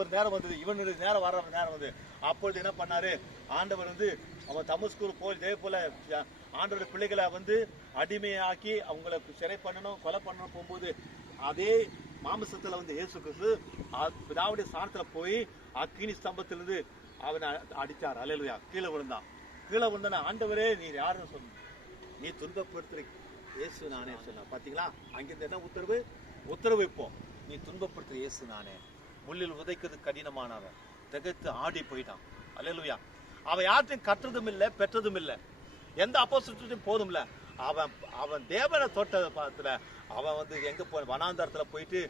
ஒரு நேரம் வந்தது, இவனுடைய நேரம் வர நேரம் வந்து, அப்பொழுது என்ன பண்ணாரு ஆண்டவர் வந்து, அவன் தமஸ்கு போய் இதே போல ஆண்டவருடைய பிள்ளைகளை வந்து அடிமையாக்கி அவங்களுக்கு சிறை பண்ணணும், கொலை பண்ணணும் போகும்போது, அதே மாமிசத்துல வந்து இயேசு கிறிஸ்து பிதாவுடைய ஸ்தானத்துல போய் அக்கினி ஸ்தம்பத்திலிருந்து அவனை அடிச்சார். அல்லேலூயா. கீழே விழுந்தான ஆண்டவரே நீர் யாருன்னு சொன்ன, நீ துன்பப்படுத்துற இயேசு நானே சொன்ன. பாத்தீங்களா, அங்கிருந்து என்ன உத்தரவு இப்போ, நீ துன்பப்படுத்துற இயேசு நானே. முள்ளில் உதைக்கிறது கடினமானவன் திகைத்து ஆடி போயிட்டான். அல்லேலூயா. அவன் யார்ட்டையும் கற்றதும் இல்லை, பெற்றதும் இல்லை, எந்த அப்போஸ்தலத்தையும் போதும் இல்ல. அவன் தேவனை தொட்டதை பார்த்துல அவன் வந்து எங்க வனாந்தரத்துல போயிட்டு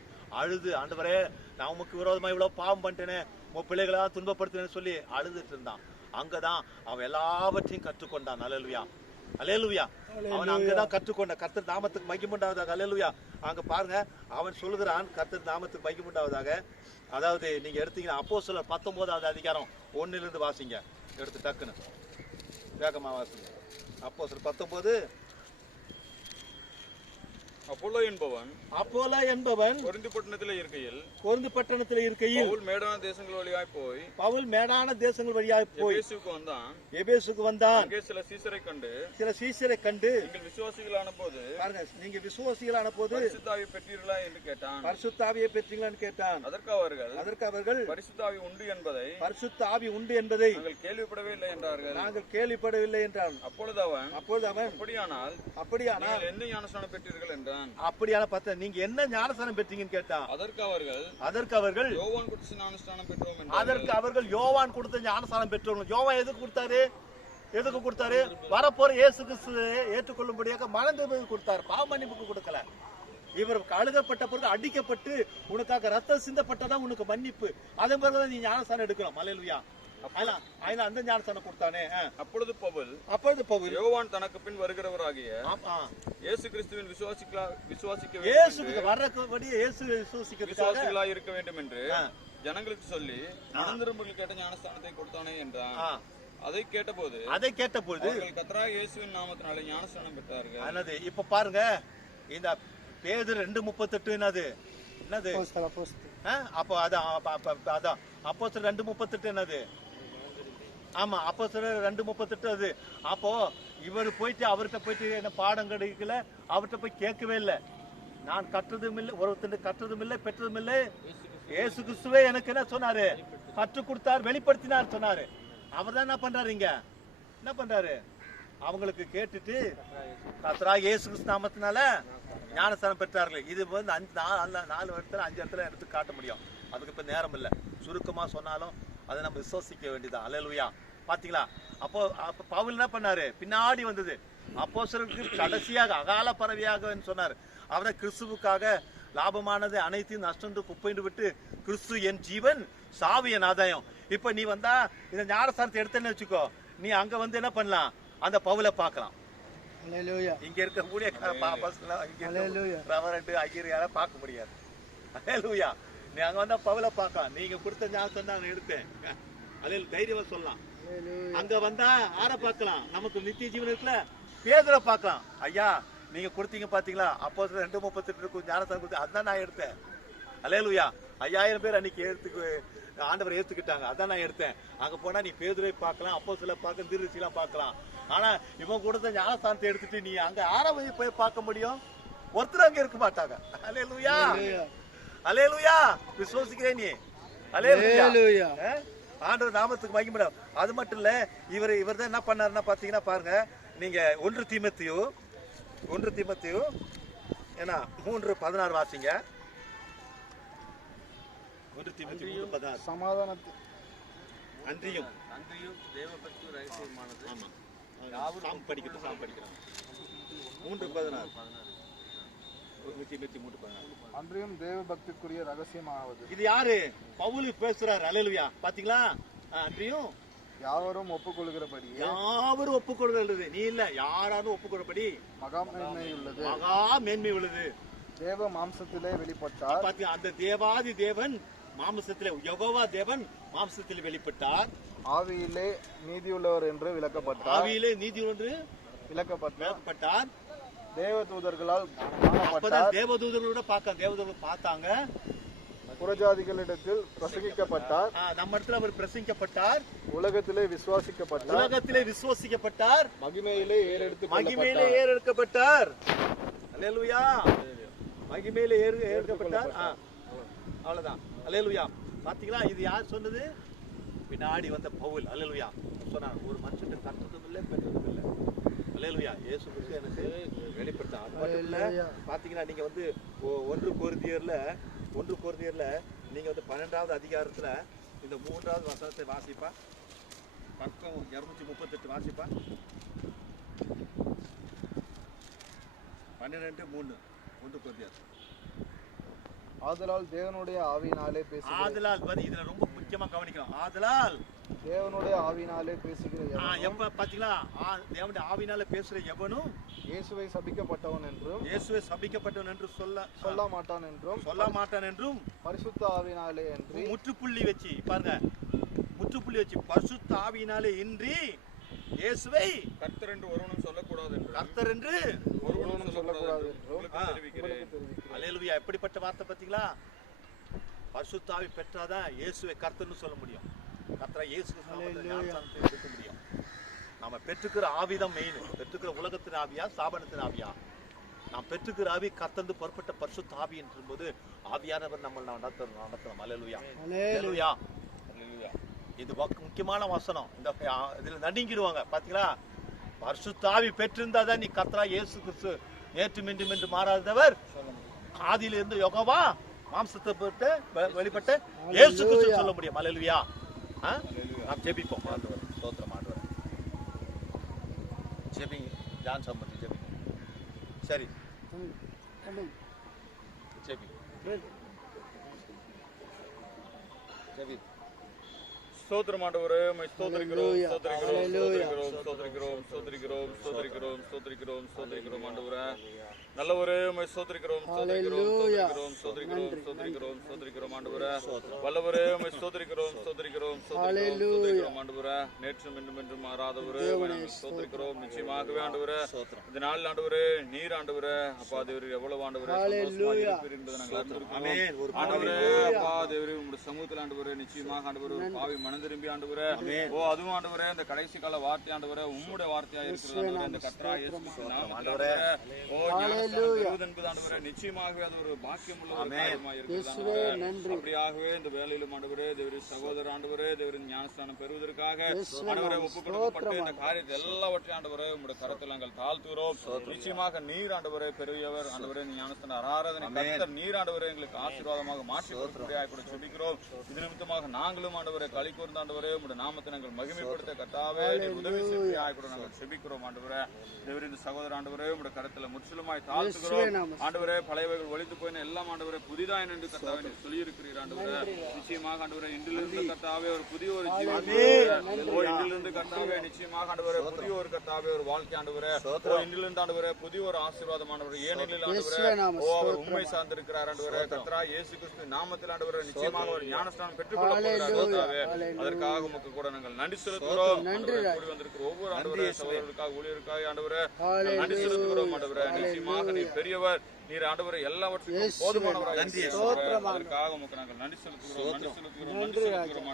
அழுது, ஆண்டவரே நான் உமக்கு விரோதமா இவ்வளவு பாவம் பண்ணிட்டேனே, உன் பிள்ளைகளா துன்பப்படுத்தினேன்னு சொல்லி அழுதுட்டு இருந்தான். அங்கதான் அவன் எல்லாவற்றையும் கற்றுக்கொண்டான். அல்லேலூயா. அல்லேலூயா. அவன் அங்கதான் கற்றுக்கொண்ட. கர்த்தர் நாமத்துக்கு மகிமை உண்டாவதாக. அல்லேலூயா. அங்க பாருங்க, அவன் சொல்லுகிறான் கர்த்தர் நாமத்துக்கு மகிமை உண்டாவதாக. அதாவது நீங்க எடுத்தீங்கன்னா அப்போஸ்தலர் 19வது அதிகாரம் 1 வாசிங்க, எடுத்து டக்குன்னு வேகமா வாசிங்க. அப்போஸ்தலர் 19. அப்போலோ என்பவன் கொரிந்து பட்டணத்திலே இருக்கையில் பவுல் மேடான தேசங்கள் வழியாய் போய் எபேசுக்கு வந்தான். அங்கே சில சீசரை கண்டு நீங்கள் விசுவாசிகளான போது பரிசுத்தாவியை பெற்றீர்களா என்று கேட்டான். அதற்கு அவர்கள் பரிசுத்த ஆவி உண்டு என்பதை நாங்கள் கேள்விப்படவில்லை என்றார்கள். அப்பொழுது அவன் அப்படியானால் என்ன ஞானஸ்நானம் பெற்றீர்கள் என்றான். அப்படியான பார்த்தா நீங்க என்ன ஞானஸ்நானம் பெற்றீங்கன்னு கேட்டா, அதற்கு அவர்கள் யோவான் கொடுத்த ஞானஸ்நானம் பெற்றோம் என்றார்கள். அதற்கு அவர்கள் யோவான் கொடுத்த ஞானஸ்நானம் பெற்றோம். யோவான் எதுக்கு கொடுத்தாரு? வரப்போற இயேசு கிறிஸ்துவை ஏற்றுக்கொள்ளும்படியாக மனந்திரும்புதலுக்கு கொடுத்தாரு, பாவ மன்னிப்புக்கு கொடுக்கல. இவர் அழுகப்பட்ட பிறகு அடிக்கப்பட்டு உனக்காக ரத்தம் சிந்தப்பட்டதான் உனக்கு மன்னிப்பு. அதன் பிறகுதான் நீ ஞானஸ்நானம் எடுக்கலாம். அல்லேலூயா. அந்த ஞானஸ்நானம் கொடுத்தானே. அப்பொழுது பவுல் யோவான் தனக்கு பின் வருகிறவராகிய இயேசு கிறிஸ்துவின் விசுவாசிகளாய் இருக்க வேண்டும் என்று ஜனங்களுக்கு சொல்லி மனந்திரும்புதல் கேட்ட ஞானஸ்நானத்தை கொடுத்தானே என்றான். அதை கேட்டபோது கர்த்தராகிய இயேசுவின் நாமத்தினாலே ஞானஸ்நானம் பெற்றார்கள். இப்ப பாருங்க, இந்த பேதுரு 2:38 என்னது அப்போ அதான் அப்போஸ்தலர் 2:38 என்னது? ஆமா, அப்போஸ்தலர் 2:38 அது. அப்போ இவர் போயிட்டு அவர்கிட்ட போயிட்டு என்ன பாடம் கிடைக்கல, அவர்கிட்ட போய் கேட்கவே இல்லை. நான் கற்றதும் இல்லை, ஒருத்தர் கற்றதும் இல்லை, பெற்றதும் இல்லை, இயேசு கிறிஸ்துவே எனக்கு என்ன சொன்னாரு, கற்றுக் கொடுத்தார், வெளிப்படுத்தினார் சொன்னாரு. அவர் தான் என்ன பண்றாரு அவங்களுக்கு கேட்டுட்டு கர்த்தராகிய இயேசு கிறிஸ்து நாமத்தினால ஞானஸ்நானம் பெற்றார்கள். இது வந்து 4 இடத்துல 5 இடத்துல எடுத்து காட்ட முடியும். அதுக்கு இப்ப நேரம் இல்லை, சுருக்கமா சொன்னாலும் அதை நம்ம விசுவாசிக்க வேண்டியதான். அல்லேலூயா. பாத்தீங்களா? அப்போ பவுல் என்ன பண்ணாரு, பின்னாடி வந்தது அப்போஸ்தலருக்கு கடைசியாக அகால பரவியாக சொன்னார். அவரை கிறிஸ்துவுக்காக லாபமானது அனைத்தையும் நஷ்டம் குப்பைண்டு விட்டு கிறிஸ்து என் ஜீவன் சாவு என் ஆதாயம். இப்ப நீ வந்தா இந்த ஞானஸ்தானத்தை எடுத்தேன்னு வச்சுக்கோ, நீ அங்க வந்து என்ன பண்ணலாம், அந்த பவுலை பார்க்கலாம். இங்க இருக்க ஊழியக்கார ஐயர் பார்க்க முடியாது. அல்லேலூயா. நீ அங்க வந்தா பவுலை பார்க்கலாம். நீங்க கொடுத்த ஞானஸ்தானம் நான் எடுத்தேன், அதில் தைரியமா சொல்லலாம். அங்க வந்தா ஆற பார்க்கலாம், நமக்கு நித்திய ஜீவன் இருக்குல்ல, பேதுரை பார்க்கலாம். ஐயா நீங்க கொடுத்தீங்க பாத்தீங்களா, அப்போ 2:38 ஞானஸ்தானம் கொடுத்து அதான் நான் எடுத்தேன். அல்லேலூயா. 5000 பேர் அன்னைக்கு ஆண்டவர் ஏத்துக்கிட்டாங்க, அதான் நான் எடுத்தேன். அங்க போனா நீ பேதுரை பார்க்கலாம், அப்போ சில பார்க்க தீர்க்கதரிசிலாம் பார்க்கலாம். ஆனா இவன் கொடுத்த ஞானஸ்தானத்தை எடுத்துட்டு நீ அங்க ஆறாவது போய் பார்க்க முடியும்? ஒருத்தர் அங்க இருக்க மாட்டாங்க. அல்லேலூயா. அல்லேலூயா. விசுவாசிக்கிறேன் நீ. அல்லேலூயா. ஆண்டவர் நாமத்துக்கு மகிமை. அது மட்டும் இல்ல, இவர் தான் என்ன பண்ணாருன்னா பாத்தீங்கன்னா பாருங்க, நீங்க 1 தீமோத்தேயு ஏன்னா 3:16 வாசிங்க. 1 தீமோத்தேயு 3:16. சமாதானத்தை அன்றியும் தேவபக்தி ரகசியமானது. ஆமா, சாம் படிக்கிறாங்க. 3:16. 1 தீமோத்தேயு 3:16. அன்றியும் தேவ பக்திக்குரிய ரகசியமாவது. இது யாரு? பவுல் பேசுறாரு. அல்லேலூயா. பாத்தீங்களா? அன்றியும் யாவரும் ஒப்புக்கொள்கிறபடி, யாவரும் ஒப்புக்கொள்கிறது, நீ இல்ல, யாராலும் ஒப்புக்கொள்றபடி மகா மேன்மை உள்ளது, மகா மேன்மை உள்ளது. தேவ மாம்சத்திலே வெளிப்பட்டார். பாத்தீங்க, அந்த தேவாதி தேவன் மாம்சத்திலே, யெகோவா தேவன் மாம்சத்திலே வெளிப்பட்டார். ஆவியிலே நீதியுள்ளவர் என்று விளக்கப்பட்டார். ஆவியிலே நீதி ஒன்று விளக்கப்பட்டார். தேவதூதர்களால் அப்பதான் தேவதூதர்களோட தேவதூதர்கள் பார்த்தாங்க. புறஜாதிகளிடத்தில் பிரசங்கிக்கப்பட்டார். நம்ம இடத்துல அவர் பிரசங்கிக்கப்பட்டார். உலகத்திலே விசுவாசிக்கப்பட்டார். மகிமையிலே ஏறெடுக்கப்பட்டார். அல்லேலூயா. மகிமையிலே ஏறெடுக்கப்பட்டார். அவ்வளவுதான். அல்லேலூயா. பாத்தீங்களா? இது யார் சொன்னது? பின்னாடி வந்த பவுல். அல்லேலூயா. சொன்னார், ஒரு மனுஷன் கற்றதும் இல்லை பெற்றதும் இல்லை. அல்லேலூயா. இயேசு கிறிஸ்து எனக்கு வெளிப்படுத்தார். அது மட்டும் இல்ல, பாத்தீங்கன்னா நீங்க வந்து 1 கொரிந்தியர்ல நீங்க வந்து 12வது அதிகாரத்துல இந்த 3வது வசனத்தை வாசிப்பா. பக்கம் 238 வாசிப்பா. 12:3 1 கொரிந்தியர். ஆதலால் தேவனுடைய ஆவியினாலே பேசுகிறேன். ஆதலால் இதுல ரொம்ப முக்கியமா கவனிக்கணும். ஆதலால் தேவனுடைய ஆவியினாலே பேசுகிற எப்ப பாத்தீங்களா, தேவனுடைய ஆவியினாலே பேசுற எவனும் இயேசுவை சபிக்கப்பட்டவன் என்று சொல்ல மாட்டான் என்றும் பரிசுத்த ஆவியினாலே என்று முற்றுப்புள்ளி வச்சு பாருங்க, பரிசுத்த ஆவியினாலே இன்றி இயேசுவை கர்த்தர் என்று ஒருவனும் சொல்லக்கூடாது என்றும். அல்லேலூயா. எப்படிப்பட்ட வார்த்தை பாத்தீங்களா? பரிசுத்த ஆவி பெற்றாதான் இயேசுவை கர்த்தர்னு சொல்ல முடியும். கர்த்தரா இயேசு ஞானஸ்தானத்தை எடுக்க முடியும். நாம பெற்றுக்கிற ஆவிதான் மெயின். பெற்றுக்கிற உலகத்தின் ஆவியா ஸ்தாபனத்தின் ஆவியா? நாம் பெற்றுக்கிற ஆவி கர்த்தந்து புறப்பட்ட பரிசுத்த ஆவி என்றும்போது ஆவியானவர் நம்ம நடத்தணும். அல்லேலூயா. அல்லேலூயா. இது முக்கியமான வசனம். இந்த இதுல நடுங்கிடுவாங்க பாத்தீங்களா? பரிசுத்த ஆவி பெற்றிருந்தாதான் நீ கர்த்தரா இயேசு கிறிஸ்து நேற்று மீண்டும் என்று மாறாதவர், ஆதியிலிருந்து யெகோவா மாம்சத்தை பெற்று வெளிப்பட்ட இயேசு கிறிஸ்து சொல்ல முடியும். அல்லேலூயா. நாம் ஜெபிப்போம். ஆண்டவர் ஸ்தோத்திரம். ஆண்டவர் ஜெபிங்க. ஜான் சம்பந்தி ஜெபிங்க. சரி ஜெபி. ஸ்தோத்திரம் ஆண்டவரே, உம்மை ஸ்தோத்திரிக்கிறோம் ஆண்டவரே. நல்லவரே, உம்மை ஸ்தோத்திரிக்கிறோம் ஆண்டவரே. வல்லவரே, உம்மை ஸ்தோத்திரிக்கிறோம் ஆண்டவரே. நேற்றும் இன்றும் என்றும் மாறாதவரே, ஸ்தோத்திரிக்கிறோம். நிச்சயமாகவே ஆண்டவரே, இந்த நாள் ஆண்டவரே, நீர் ஆண்டவரே, அப்பா தேவரே, எவ்வளவு ஆண்டவரே என்பதை நாங்கள் அறிந்திருக்கிறோம். ஆண்டவரே, அப்பா தேவரே, உங்களுடைய சமூகத்தில் ஆண்டவரே, நிச்சயமாக ஆண்டவரே, பாவி மனம் திரும்பி ஆண்டவரே, அதுவும் ஆண்டவரே, இந்த கடைசி கால வார்த்தை ஆண்டவரே, உம்முடைய வார்த்தையா இருக்கிறது. இந்த கர்த்தராகிய இயேசு கிறிஸ்து நாமத்தில் ஆண்டவரே, ஆண்டவரே, நிச்சயமாகவே அது ஒரு பாக்கியம் உள்ள ஒரு காரியமா இருக்கிறது ஆண்டவரே. அப்படியாகவே இந்த வேலையிலும் ஆண்டவரே, தேவரின் சகோதரர் ஆண்டவரே, தேவரின் ஞானஸ்தானம் பெறுவதற்காக ஆண்டவரே ஒப்புக்கொடுக்கப்பட்ட இந்த காரியத்தை எல்லாவற்றையும் ஆண்டவரே உங்களுடைய கரத்தில் நாங்கள் தாழ்த்துகிறோம். நிச்சயமாக நீர் ஆண்டவரே பெரியவர் ஆண்டவரே. ஞானஸ்தான ஆராதனை நீர் ஆண்டவரே எங்களுக்கு ஆசீர்வாதமாக மாற்றி கொடுக்கிறோம். இது நிமித்தமாக நாங்களும் ஆண்டவரை களி இருந்து ஆண்டவரே உங்களுடைய நாமத்தை நாங்கள் மகிமைப்படுத்த கர்த்தாவே நீர் உதவி செய்ய கூட நாங்கள் செபிக்கிறோம் ஆண்டவரே. தேவரே இந்த சகோதர ஆண்டவரே உங்களுடைய கரத்துல முற்றிலுமாய் தாழ்த்துகிறோம் ஆண்டவரே. பழையவைகள் ஒழித்து போயின எல்லாம் ஆண்டவரே புதிதாய் என்று கர்த்தாவே நீர் சொல்லி இருக்கிறீர் ஆண்டவரே. நிச்சயமாக ஆண்டவரே இன்றிலிருந்து கர்த்தாவே ஒரு புதிய ஒரு ஜீவன் இன்றிலிருந்து கர்த்தாவே நிச்சயமாக ஆண்டவரே புதிய ஒரு கர்த்தாவே ஒரு வாழ்க்கை ஆண்டவரே. இன்றிலிருந்து ஆண்டவரே புதிய ஒரு ஆசீர்வாதம் ஆண்டவரே. ஏனெனில் ஆண்டவரே அவர் உண்மை சார்ந்திருக்கிறார் ஆண்டவரே. கர்த்தராகிய இயேசு கிறிஸ்து நாமத்தில் ஆண்டவரே நிச்சயமாக ஒரு ஞானஸ்நானம் பெற்றுக்கொள்ள போகிறார் கர்த்தாவே. அதற்காக உமக்கு கூட நாங்கள் நன்றி செலுத்துகிறோம். கூடி வந்திருக்கிற ஒவ்வொரு ஆண்டவரே சகோதரர்களுக்காக ஊழியருக்காக ஆண்டவரே நன்றி செலுத்துகிறோம் ஆண்டவரே. நிச்சயமாக நீர் பெரியவர், நீர் ஆண்டவரே எல்லாவற்றுக்கும் போதுமானவராக அதற்காக உமக்கு நாங்கள் நன்றி செலுத்துகிறோம்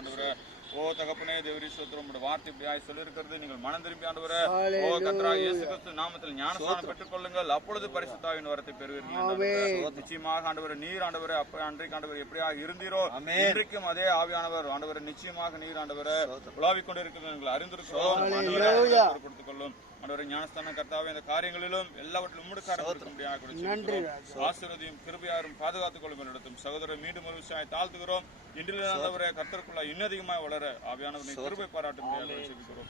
ஆண்டவரே. ஓ தகப்பனே தேவரீ ஸ்தோத்திரம். வார்த்தை இப்படியாய் சொல்லியிருக்கிறது நீங்கள் மனம் திரும்பி ஆண்டவரே ஓ கர்த்தராகிய இயேசு கிறிஸ்து நாமத்தில் ஞானஸ்நானம் பெற்றுக் கொள்ளுங்கள், அப்பொழுது பரிசுத்த ஆவியின் வரத்தை பெறுவீர்கள். நிச்சயமாக ஆண்டவரே நீர் ஆண்டவரே அன்றைக்கு ஆண்டவர் எப்படியாக இருந்தீரோ இன்றைக்கும் அதே ஆவியானவர் ஆண்டவரே நிச்சயமாக நீர் ஆண்டவரே உலாவிக் கொண்டிருக்கிறது நீங்கள் அறிந்திருக்கிறோம். கொடுத்துக் கொள்ளும் ஆண்டவரே ஞானஸ்தானம் கர்த்தாவே இந்த காரியங்களிலும் எல்லாவற்றிலும் ஆசீர்வதியும் கிருபையாரும் பாதுகாத்துக் கொள்ளும் நடத்தும் சகோதரர் மீண்டும் ஒரு விஷயம் தாழ்த்துகிறோம். இன்றில் ஆண்டவரே கர்த்தருக்குள்ள இன்னதிகமாக வளர ஆவியானவரை கிருபை பாராட்ட முடியாது செபிக்கிறோம்.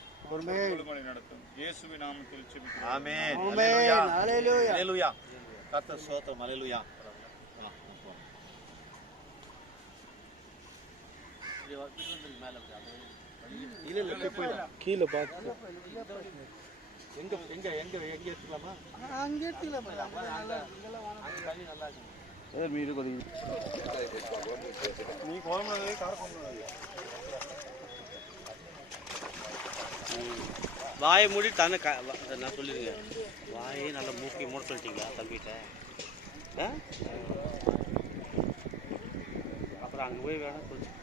நடத்தும் இயேசுவின் நாமத்தில் செபிக்கிறோம். ஆமென். ஹல்லேலூயா. ஹல்லேலூயா. கர்த்தர் ஸ்தோத்திரம். ஹல்லேலூயா. இல்ல கீழே பார்த்து எங்க எங்க எங்க எங்க எடுத்துக்கலாமா? அங்க எடுத்துக்கலாமா? தண்ணி நல்லா இருக்கு. மீது கொதி நீ குழம்பு கார வாயை மூடி தானே நான் சொல்லிடுங்க. வாயை நல்லா மூக்கி மூட சொல்லிட்டீங்களா தம்பிகிட்ட? அப்புறம் அங்கே போய் வேணா சொல்லிட்டு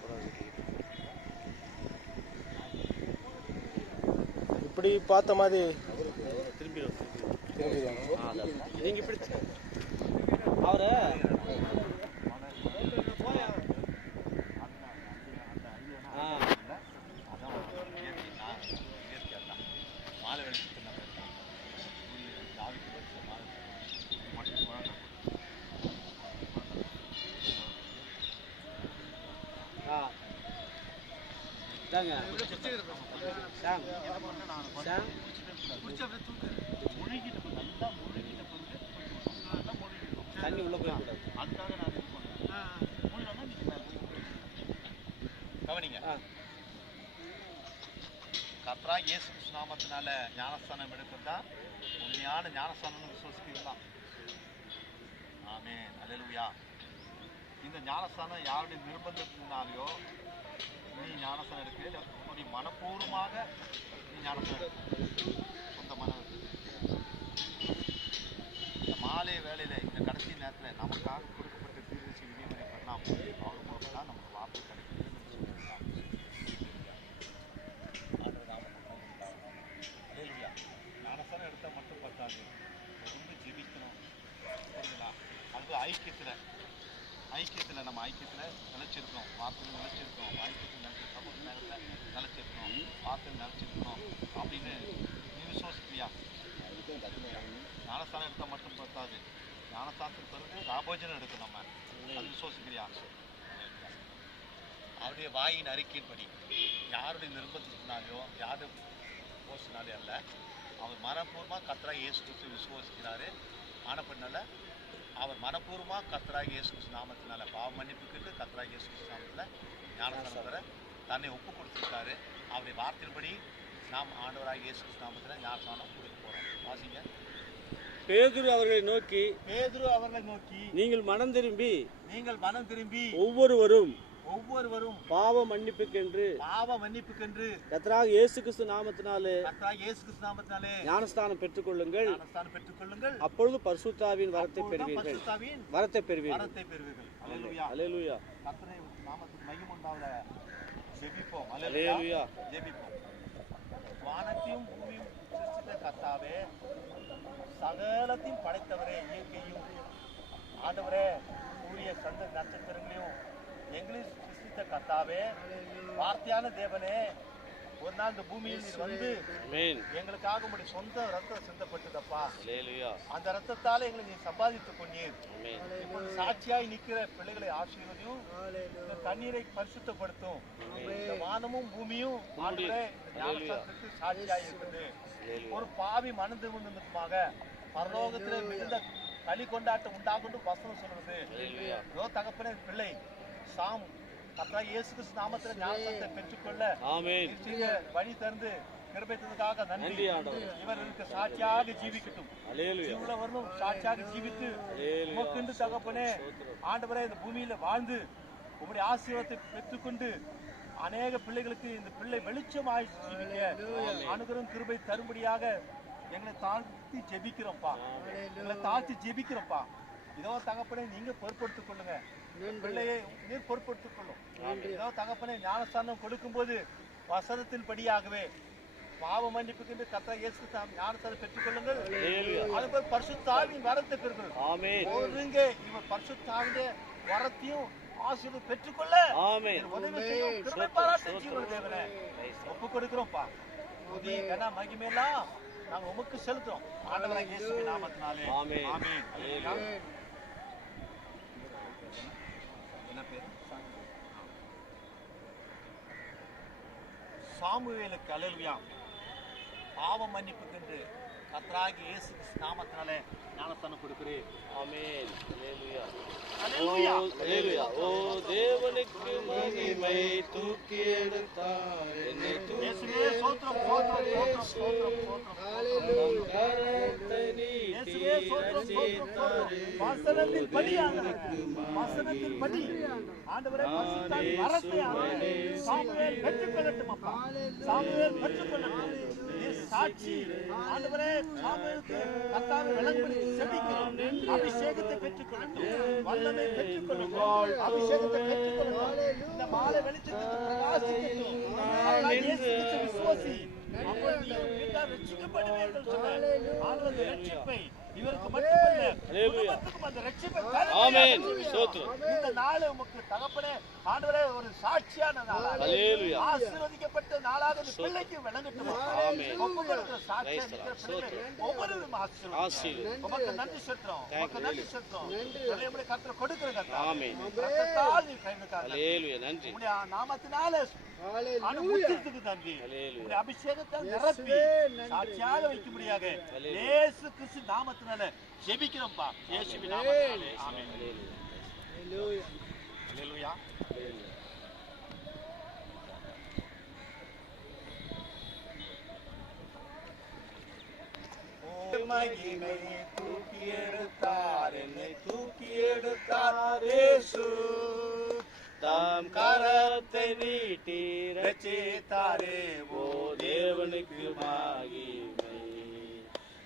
இப்படி பார்த்த மாதிரி திரும்பிடும். நீங்கள் இப்படி அவரை தாங்க சாம் சாம் தண்ணி உள்ள போயிடக்கூடாது. கவனிங்க. கர்த்தராகிய இயேசு கிறிஸ்து நாமத்தினால ஞானஸ்தானம் எடுக்கிறதா உண்மையான ஞானஸ்தானம் விசுவாசிக்கிறீங்களா? ஆமென். ஹல்லேலூயா. இந்த ஞானஸ்தானம் யாருடைய நிர்பந்தத்தினாலேயோ நீ ஞானஸ்தானம் எடுக்க நீ மனப்பூர்வமாக நீ ஞானஸ்தானம் எடுக்க சொந்த மனம் இந்த மாலை வேளையில இந்த கடைசி நேரத்தில் நமக்காக கொடுக்கப்பட்ட தீர்க்கதரிசி விதிமுறை பண்ணலாம் அவர் மூலமாக தான் நமக்கு வார்த்தை கிடைக்குது. ஞானஸ்தானம் எடுத்தால் மட்டும் பத்தாது, ரொம்ப ஜெபிக்கணும். சரிங்களா? அது ஐக்கியத்தில் நம்ம ஐக்கியத்தில் நிலைச்சிருக்கோம், வார்த்தையில் நிலைச்சிருக்கோம், ஐக்கியத்தில் நிலைச்சிருக்கோம், சமூக நேரத்தில் நிலைச்சிருக்கோம், வார்த்தையில் நிலைச்சிருக்கோம் அப்படின்னு நீ விசுவாசிக்கிறியா? ஞானஸ்தானம் எடுத்தால் மட்டும் பத்தாது, ஞானஸ்தானத்துக்கு பிறகு ராபோஜனம் எடுக்கணும். நம்ம அது விசுவாசிக்கிறியா? அவருடைய வாயின் அறிக்கையின்படி யாருடைய நிர்பந்தத்தினாலையோ யாரு போஸ்டினாலே அல்ல, அவர் மனப்பூர்வமாக கர்த்தராகிய இயேசு கிறிஸ்து விசுவாசிக்கிறாரு. ஆனப்படினால அவர் மனப்பூர்வமாக கர்த்தராகிய இயேசு கிறிஸ்து நாமத்தினால பாவ மன்னிப்புக்கு கர்த்தராகிய இயேசு கிறிஸ்து நாமத்தில் ஞானஸ்தானம் பெற தன்னை ஒப்பு கொடுத்துருக்காரு. அவருடைய வார்த்தையின்படி நாம் ஆண்டவராகிய இயேசு கிறிஸ்து நாமத்தில் ஞானஸ்தானம் கொடுக்க போகிறோம். வாசிங்க. பேதுரு அவர்களை நோக்கி நீங்கள் மனம் திரும்பி ஒவ்வொருவரும் பாவ மன்னிப்புக்கென்று கர்த்தராகிய இயேசு கிறிஸ்து நாமத்தினாலே ஞானஸ்தானம் பெற்றுக்கொள்ளுங்கள், அப்பொழுது பரிசுத்த ஆவியின் வரத்தை பெறுவீர்கள். அல்லேலூயா. அல்லேலூயா. வானத்தையும் பூமியும் சிருஷ்டித்த கர்த்தாவே, சகலத்தையும் படைத்தவரே, இயற்கையும் ஆண்டவரே, சூரிய சந்திர நட்சத்திரங்களையும் எங்களையும் சிருஷ்டித்த கர்த்தாவே, வார்த்தையான தேவனே, ஒரு நாள் இந்த பூமியில் நீர் வந்து ஆமென். எங்களுக்காக உம்முடைய சொந்த ரத்தம் சிந்தப்பட்டதப்பா. அல்லேலூயா. அந்த ரத்தத்தால எங்களை நீ சம்பாதித்துக் கொண்டீர். ஆமென். இப்பொழுது சாட்சியாய் நிற்கிற பிள்ளைகளை ஆசீர்வதியும், இந்த தண்ணீரை பரிசுத்தப்படுத்தும். இந்த வானமும் பூமியும் ஆண்டவரே இந்த ஞானஸ்நானத்துக்கு சாட்சியாய் இருக்குது. ஒரு பாவி மனம் திரும்புவதற்காக பரலோகத்திலே மிகுந்த களி கொண்டாட்டம் உண்டாகும் வசனம் சொல்றது. இதோ தகப்பனே பிள்ளை சாம் கர்த்தராகிய இயேசு கிறிஸ்து நாமத்தில் ஞானஸ்நானத்தை பெற்றுக்கொள்ள ஆமென். வழி தந்து கிருபைத்ததுக்காக நன்றி. நன்றி ஆண்டவரே. இவருக்கு சாட்சியாக ஜீவிக்கட்டும். அல்லேலூயா. இவ்வளவரும் சாட்சியாக ஜீவித்து உமக்கென்று தகப்பனே ஆண்டவரே இந்த பூமியில வாழ்ந்து உங்களுடைய ஆசீர்வாதத்தை பெற்றுக்கொண்டு அநேக பிள்ளைகளுக்கு இந்த பிள்ளை வெளிச்சமாய் ஜீவிக்க அனுகிரகம் கிருபை தரும்படியாக எங்களை தாழ்த்தி ஜெபிக்கிறோம்ப்பா. எங்களை தாழ்த்தி ஜெபிக்கிறோம்ப்பா. இதோ தகப்பனே நீங்க பொறுப்படுத்திக் கொள்ளுங்க. பிள்ளையை நீர் பொறுப்படுத்திக் கொள்ளும். இதோ தகப்பனே ஞானஸ்தானம் கொடுக்கும்போது வசனத்தின் படியாகவே பாவ மன்னிப்புக்கு கர்த்தர் இயேசு ஞானஸ்தானம் பெற்றுக் கொள்ளுங்கள். அதுபோல் பரிசுத்த ஆவியின் வரத்தை பெறுங்கள். ஆமென். ஒருங்க இவர் பரிசுத்த ஆவிய வரத்தையும் ஆசீர்வாதம் பெற்றுக்கொள்ள ஆமென். உதவி செய்யும் கிருபை பாராட்டும் ஜீவன தேவனே ஒப்பு கொடுக்கிறோம்ப்பா. புதிய கன மகிமையெல்லாம் நாங்க உமக்கு செலுத்துறோம். ஆண்டவராகிய இயேசுவின் நாமத்தினாலே ஆமென். ஆமென். என்ன பேரு? சாமுவேலுக்கு அல்லேலூயா. பாவ மன்னிப்புக்கென்று கர்த்தராகிய இயேசு கிறிஸ்து நாமத்தினாலே ஞானஸ்தானம் கொடுக்கிறேன். ஆமென். அல்லேலூயா. அல்லேலூயா. அல்லேலூயா. ஓ தேவனுக்கு மகிமை, தூக்கி எடுத்தார் என்னை இயேசுவே ஸ்தோத்திரம் ஸ்தோத்திரம் ஸ்தோத்திரம் ஸ்தோத்திரம் ஸ்தோத்திரம். கரத்தை நீட்டி இயேசுவே ஸ்தோத்திரம் ஸ்தோத்திரம் ஸ்தோத்திரம். வசனத்தின் படி ஆண்டவரே. வசனத்தின் படி ஆண்டவரே பரிசுத்தாவின் வரத்தை ஆண்டவரே சாமுவேல் பெற்றுக்கொள்ளட்டும் அப்பா. சாமுவேல் பெற்றுக்கொள்ளட்டும். நீ சாட்சி ஆண்டவரே சாமுவேலுக்கு கர்த்தாவை விளங்கும்படி செபிக்கிறோம். அபிஷேகத்தை பெற்றுக்கொள்ளட்டும். வல்லமை பெற்றுக்கொள்ளட்டும். அபிஷேகத்தை பெற்றுக்கொள்ளட்டும். இந்த மாலை வெளிச்சத்துக்கு பிரகாசிக்கட்டும். இயேசு கிறிஸ்து விசுவாசி அப்பொழுது நீயும் வீட்டார் ரட்சிக்கப்படுவீர்கள் சொன்னார். ஆண்டவர் இந்த ரட்சிப்பை இவருக்கு மட்டுமல்ல குடும்பத்துக்கும் அந்த ரட்சிப்பை ஆமென். ஸ்தோத்திரம். இந்த நாள் உமக்கு தகப்பனே ஆண்டவரே ஒரு சாட்சியான நாளாக அல்லேலூயா. ஆசீர்வதிக்கப்பட்ட நாளாக இந்த பிள்ளைக்கு விளங்கட்டும். ஆமென். ஒப்பு கொடுக்கிற சாட்சியா நிற்கிற பிள்ளைகளை ஒவ்வொருவரும் ஆசீர்வதிக்கிறோம். உமக்கு நன்றி செலுத்துறோம். உமக்கு நன்றி செலுத்துறோம். நம்முடைய கர்த்தர் கொடுக்கிற கர்த்தர் ஆமென். ரத்தத்தால் நீ கைதுக்காக அல்லேலூயா. நன்றி. உம்முடைய நாமத்தினால அனுபவிச்சதுக்கு நன்றி. அல்லேலூயா. உம்முடைய அபிஷேகத்தால் நிரப்பி சாட்சியாக வைக்கும்படியாக இயேசு கிறிஸ்து நாமத்தினால ஜெபிக்கிறோம்ப்பா. இயேசுவின் நாமத்தினாலே ஆமென். அல்லேலூயா. அல்லேலூயா. மகிமை தூக்கி எடுத்தார் என்னை தூக்கி எடுத்தார் இயேசு தாம் கரத்தை நீட்டி ரட்சித்தாரே ஓ தேவனுக்கு மகிமை.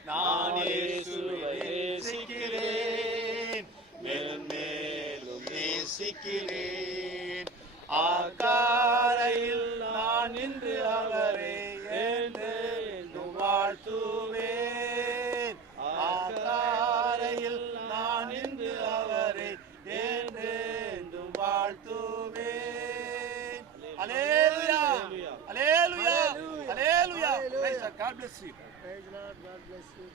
நான் இயேசுவை நேசிக்கிறேன் மேலும் மேலும் நேசிக்கிறேன். ஆகாரையில் நான் நின்று அவரை என்று வாழ்த்துவேன். ஆகாரையில் நான் நின்று அவரை என்று வாழ்த்துவேன். அல்லேலூயா. அல்லேலூயா. அல்லேலூயா. Praise God. God bless you. Praise the Lord. God bless you.